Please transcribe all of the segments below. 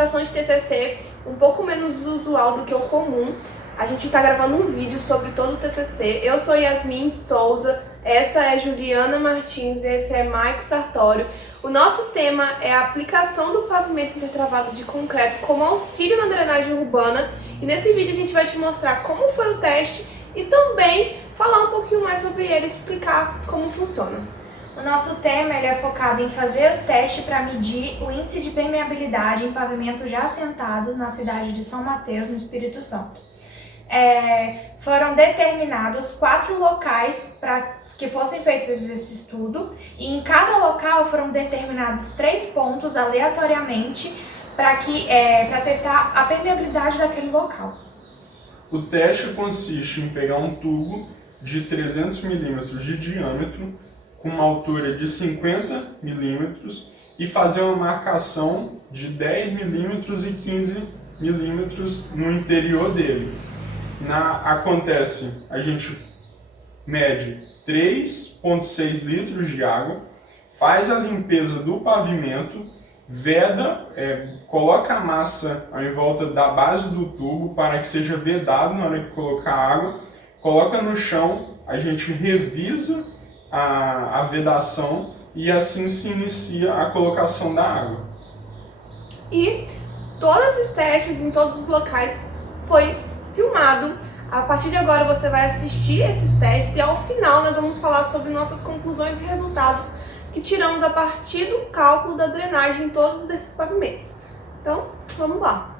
apresentação de TCC um pouco menos usual do que o comum. A gente está gravando um vídeo sobre todo o TCC. Eu sou Yasmin de Souza, essa é Juliana Martins e esse é Maico Sartório. O nosso tema é a aplicação do pavimento intertravado de concreto como auxílio na drenagem urbana. E nesse vídeo a gente vai te mostrar como foi o teste e também falar um pouquinho mais sobre ele e explicar como funciona. O nosso tema ele é focado em fazer o teste para medir o índice de permeabilidade em pavimentos já assentados na cidade de São Mateus, no Espírito Santo. Foram determinados 4 locais para que fossem feitos esse estudo e em cada local foram determinados 3 pontos aleatoriamente para testar a permeabilidade daquele local. O teste consiste em pegar um tubo de 300 mm de diâmetro com uma altura de 50 mm e fazer uma marcação de 10 mm e 15 mm no interior dele. A gente mede 3,6 litros de água, faz a limpeza do pavimento, veda, coloca a massa em volta da base do tubo para que seja vedado na hora de colocar água, coloca no chão, a gente revisa a vedação e assim se inicia a colocação da água. E todos esses testes em todos os locais foi filmado. A partir de agora você vai assistir esses testes e ao final nós vamos falar sobre nossas conclusões e resultados que tiramos a partir do cálculo da drenagem em todos esses pavimentos. Então, vamos lá!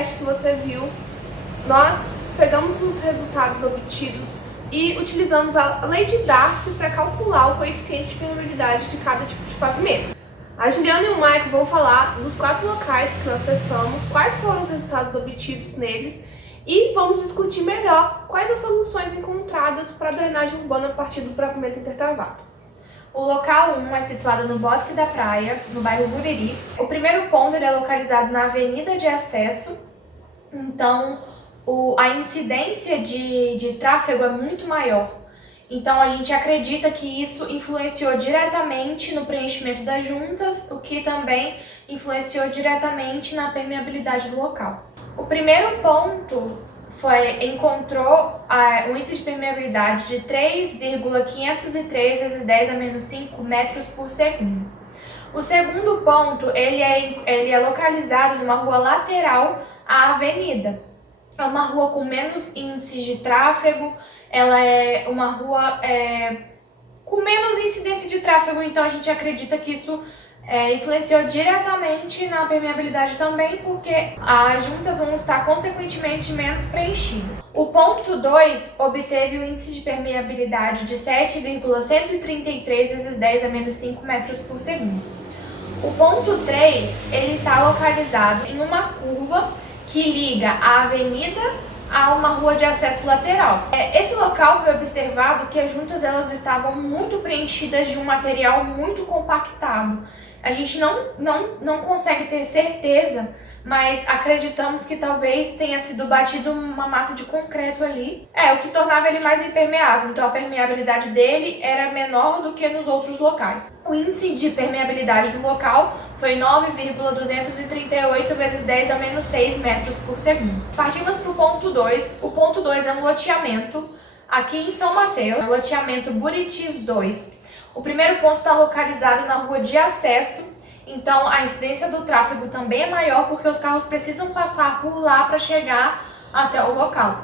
teste que você viu, nós pegamos os resultados obtidos e utilizamos a lei de Darcy para calcular o coeficiente de permeabilidade de cada tipo de pavimento. A Juliana e o Michael vão falar dos 4 locais que nós testamos, quais foram os resultados obtidos neles e vamos discutir melhor quais as soluções encontradas para a drenagem urbana a partir do pavimento intertravado. O local 1 é situado no Bosque da Praia, no bairro Guriri. O primeiro ponto ele é localizado na avenida de acesso, então a incidência de tráfego é muito maior. Então a gente acredita que isso influenciou diretamente no preenchimento das juntas, o que também influenciou diretamente na permeabilidade do local. O primeiro ponto encontrou o índice de permeabilidade de 3,503 vezes 10 a menos 5 metros por segundo. O segundo ponto ele é localizado numa rua lateral à avenida. É uma rua com menos índice de tráfego, ela é uma rua com menos incidência de tráfego, então a gente acredita que isso influenciou diretamente na permeabilidade também, porque as juntas vão estar consequentemente menos preenchidas. O ponto 2 obteve o índice de permeabilidade de 7,133 vezes 10 a menos 5 metros por segundo. O ponto 3 ele está localizado em uma curva que liga a avenida a uma rua de acesso lateral. Esse local foi observado que as juntas elas estavam muito preenchidas de um material muito compactado. A gente não consegue ter certeza, mas acreditamos que talvez tenha sido batido uma massa de concreto ali, o que tornava ele mais impermeável, então a permeabilidade dele era menor do que nos outros locais. O índice de permeabilidade do local foi 9,238 vezes 10 a menos 6 metros por segundo. Partimos para o ponto 2. O ponto 2 é um loteamento aqui em São Mateus, o loteamento Buritis 2. O primeiro ponto está localizado na rua de acesso, então a incidência do tráfego também é maior porque os carros precisam passar por lá para chegar até o local.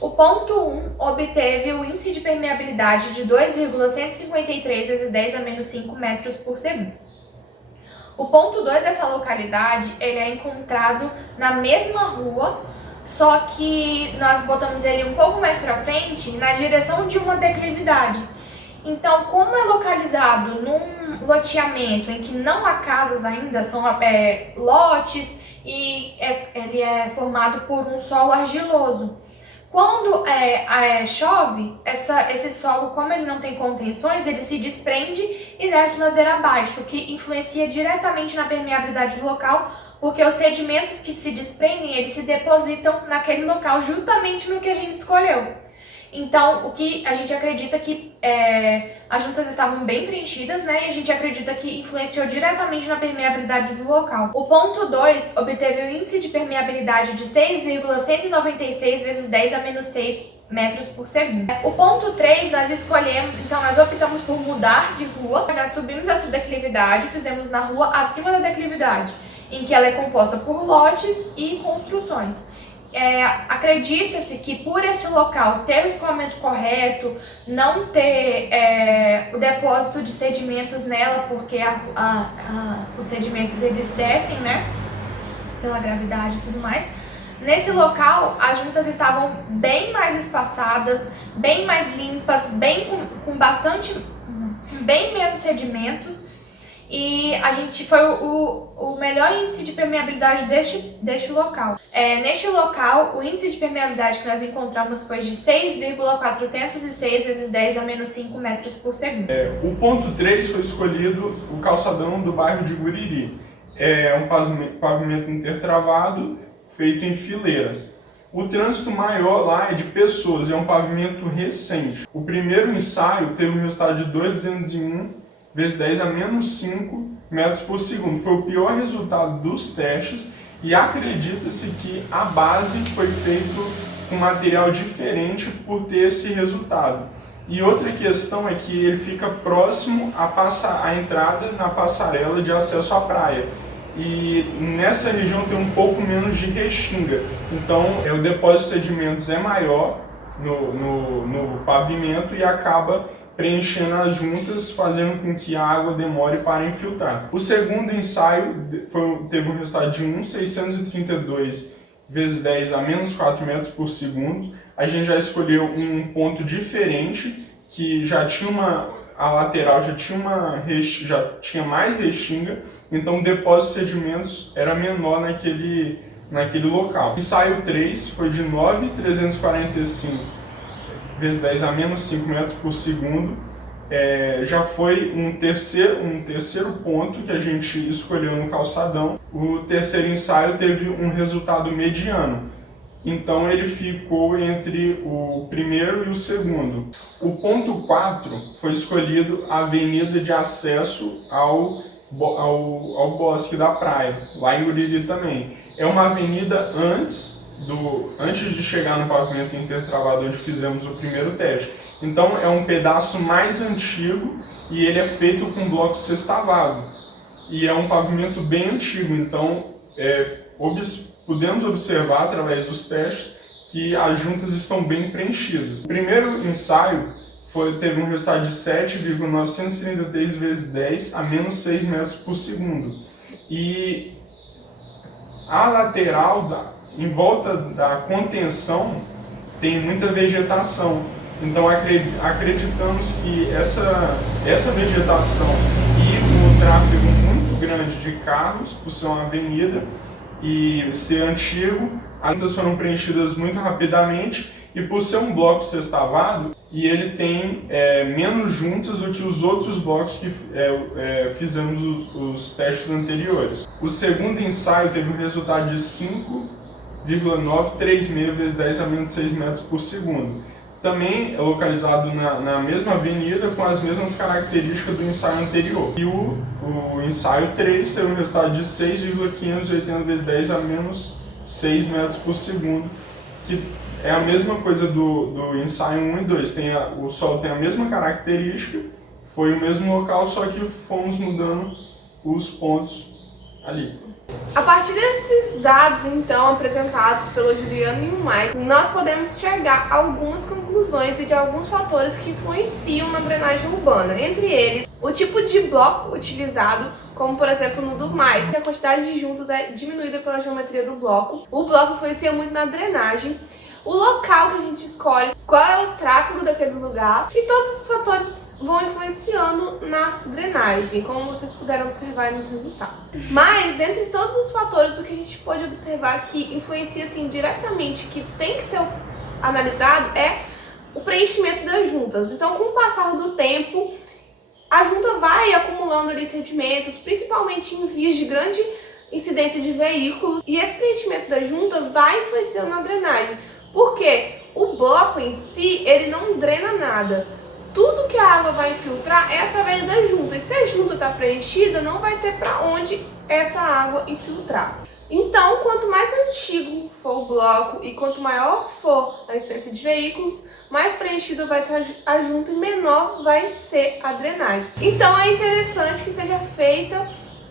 O ponto 1 obteve o índice de permeabilidade de 2,153 vezes 10 a menos 5 metros por segundo. O ponto 2 dessa localidade ele é encontrado na mesma rua, só que nós botamos ele um pouco mais para frente na direção de uma declividade. Então, como é localizado num loteamento em que não há casas ainda, são lotes e ele é formado por um solo argiloso. Quando chove, esse solo, como ele não tem contenções, ele se desprende e desce ladeira abaixo, o que influencia diretamente na permeabilidade do local, porque os sedimentos que se desprendem, eles se depositam naquele local, justamente no que a gente escolheu. Então, o que a gente acredita que as juntas estavam bem preenchidas, né? E a gente acredita que influenciou diretamente na permeabilidade do local. O ponto 2 obteve o índice de permeabilidade de 6,196 vezes 10 a menos 6 metros por segundo. O ponto 3 nós optamos por mudar de rua. Nós subimos essa declividade, fizemos na rua acima da declividade, em que ela é composta por lotes e construções. Acredita-se que por esse local ter o escoamento correto, não ter o depósito de sedimentos nela, porque os sedimentos eles descem, né, pela gravidade e tudo mais. Nesse local, as juntas estavam bem mais espaçadas, bem mais limpas, bem menos sedimentos. E a gente foi o melhor índice de permeabilidade deste local. Neste local, o índice de permeabilidade que nós encontramos foi de 6,406 vezes 10 a menos 5 metros por segundo. O ponto 3 foi escolhido o calçadão do bairro de Guriri. É um pavimento intertravado feito em fileira. O trânsito maior lá é de pessoas, é um pavimento recente. O primeiro ensaio teve um resultado de 2,201 vezes 10 a menos 5 metros por segundo. Foi o pior resultado dos testes e acredita-se que a base foi feita com material diferente por ter esse resultado. E outra questão é que ele fica próximo à entrada na passarela de acesso à praia. E nessa região tem um pouco menos de restinga. Então o depósito de sedimentos é maior no pavimento e acaba preenchendo as juntas, fazendo com que a água demore para infiltrar. O segundo ensaio teve um resultado de 1,632 vezes 10 a menos 4 metros por segundo. A gente já escolheu um ponto diferente, que já tinha a lateral já tinha mais restinga, então o depósito de sedimentos era menor naquele local. Ensaio 3 foi de 9,345 vezes 10 a menos 5 metros por segundo. Já foi um terceiro ponto que a gente escolheu no calçadão. O terceiro ensaio teve um resultado mediano, então ele ficou entre o primeiro e o segundo. O ponto 4 foi escolhido a avenida de acesso ao Bosque da Praia, lá em Uriri também. É uma avenida antes de chegar no pavimento intertravado onde fizemos o primeiro teste. Então é um pedaço mais antigo e ele é feito com bloco sextavado. E é um pavimento bem antigo, então podemos observar através dos testes que as juntas estão bem preenchidas. O primeiro ensaio teve um resultado de 7,933 vezes 10 a menos 6 metros por segundo. E a lateral, em volta da contenção, tem muita vegetação. Então acreditamos que essa vegetação e o tráfego muito grande de carros, por ser uma avenida e ser antigo, as juntas foram preenchidas muito rapidamente, e por ser um bloco sextavado, e ele tem menos juntas do que os outros blocos que fizemos os testes anteriores. O segundo ensaio teve um resultado de 5,936 vezes 10 a menos 6 metros por segundo. Também é localizado na mesma avenida, com as mesmas características do ensaio anterior. E o ensaio 3 teve um resultado de 6,580 vezes 10 a menos 6 metros por segundo, que é a mesma coisa do ensaio 1 e 2. O solo tem a mesma característica, foi o mesmo local, só que fomos mudando os pontos ali. A partir desses dados, então, apresentados pelo Juliano e o Michael, nós podemos chegar a algumas conclusões e de alguns fatores que influenciam na drenagem urbana. Entre eles, o tipo de bloco utilizado, como por exemplo no do Michael, a quantidade de juntas é diminuída pela geometria do bloco. O bloco influencia muito na drenagem. O local que a gente escolhe, qual é o tráfego daquele lugar, e todos esses fatores vão influenciando na drenagem, como vocês puderam observar nos resultados. Mas, dentre todos os fatores, o que a gente pode observar que influencia assim, diretamente, que tem que ser analisado, é o preenchimento das juntas. Então, com o passar do tempo, a junta vai acumulando ali sedimentos, principalmente em vias de grande incidência de veículos, e esse preenchimento da junta vai influenciando na drenagem. Porque o bloco em si, ele não drena nada. Tudo que a água vai infiltrar é através da junta. E se a junta está preenchida, não vai ter para onde essa água infiltrar. Então, quanto mais antigo for o bloco e quanto maior for a incidência de veículos, mais preenchida vai estar a junta e menor vai ser a drenagem. Então, é interessante que seja feita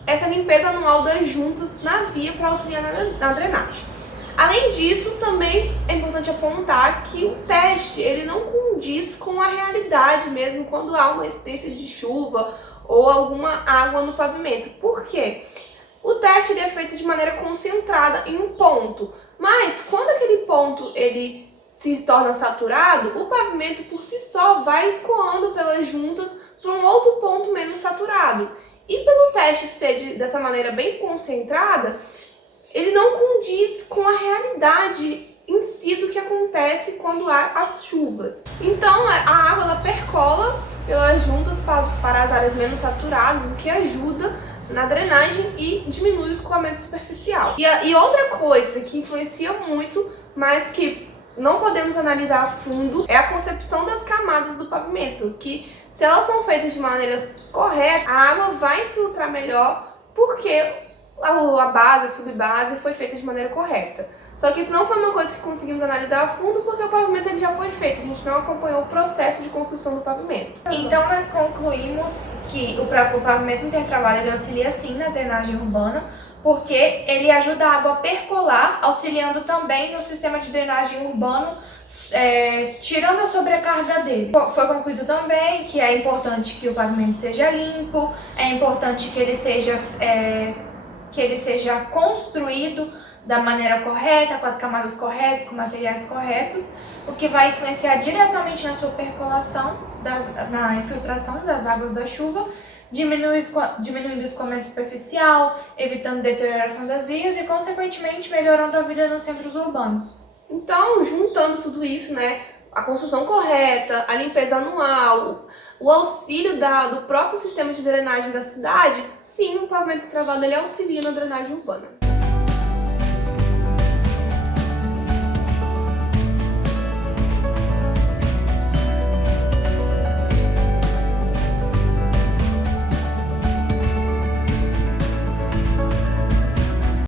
essa limpeza anual das juntas na via para auxiliar na drenagem. Além disso, também é importante apontar que o teste ele não condiz com a realidade mesmo quando há uma incidência de chuva ou alguma água no pavimento. Por quê? O teste ele é feito de maneira concentrada em um ponto, mas quando aquele ponto ele se torna saturado, o pavimento por si só vai escoando pelas juntas para um outro ponto menos saturado. E pelo teste ser dessa maneira bem concentrada, ele não condiz com a realidade em si do que acontece quando há as chuvas. Então a água ela percola pelas juntas para as áreas menos saturadas, o que ajuda na drenagem e diminui o escoamento superficial. E outra coisa que influencia muito, mas que não podemos analisar a fundo, é a concepção das camadas do pavimento, que se elas são feitas de maneiras corretas, a água vai infiltrar melhor porque a base, a subbase foi feita de maneira correta. Só que isso não foi uma coisa que conseguimos analisar a fundo porque o pavimento ele já foi feito, a gente não acompanhou o processo de construção do pavimento. Então nós concluímos que o pavimento intertravado ele auxilia sim na drenagem urbana, porque ele ajuda a água a percolar, auxiliando também no sistema de drenagem urbano, tirando a sobrecarga dele. Foi concluído também que é importante que o pavimento seja limpo, é importante que ele seja construído da maneira correta, com as camadas corretas, com materiais corretos, o que vai influenciar diretamente na sua percolação, na infiltração das águas da chuva, diminuindo o escoamento superficial, evitando deterioração das vias e, consequentemente, melhorando a vida nos centros urbanos. Então, juntando tudo isso, né, a construção correta, a limpeza anual, o auxílio do próprio sistema de drenagem da cidade, sim, o pavimento travado ele auxilia na drenagem urbana.